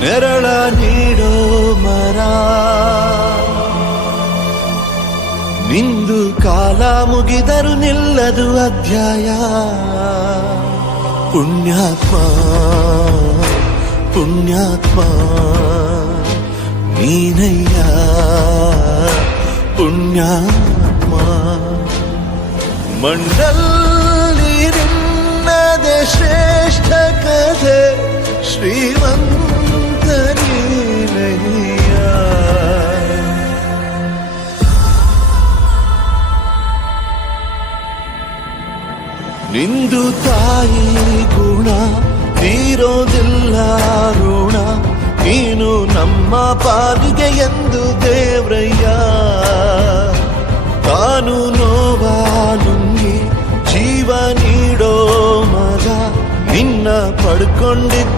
ನೆರಳ ನೀಡೋ ಮರ. ನಿಂದು ಕಾಲ ಮುಗಿದರು ನಿಲ್ಲದು ಅಧ್ಯಾಯ. ಪುಣ್ಯಾತ್ಮ ಪುಣ್ಯಾತ್ಮ ನೀನಯ್ಯ ಪುಣ್ಯಾತ್ಮ. ಮಂಡಲ್ಲಿ ನಿನ್ನದೆ ಶ್ರೇಷ್ಠ ಕಥೆ ಶ್ರೀಮಂತ ನೀನಯ್ಯ. ನಿಂದು ತಾಯಿ ಗುಣ ತೀರೋದಿಲ್ಲ ಋಣ. ನೀನು ನಮ್ಮ ಪಾಲಿಗೆ ಎಂದು ದೇವ್ರಯ್ಯ. ತಾನು ನೋವಾ ನುಂಗಿ ಜೀವ ನೀಡೋ ಮಗ ನಿನ್ನ ಪಡ್ಕೊಂಡಿದ್ದ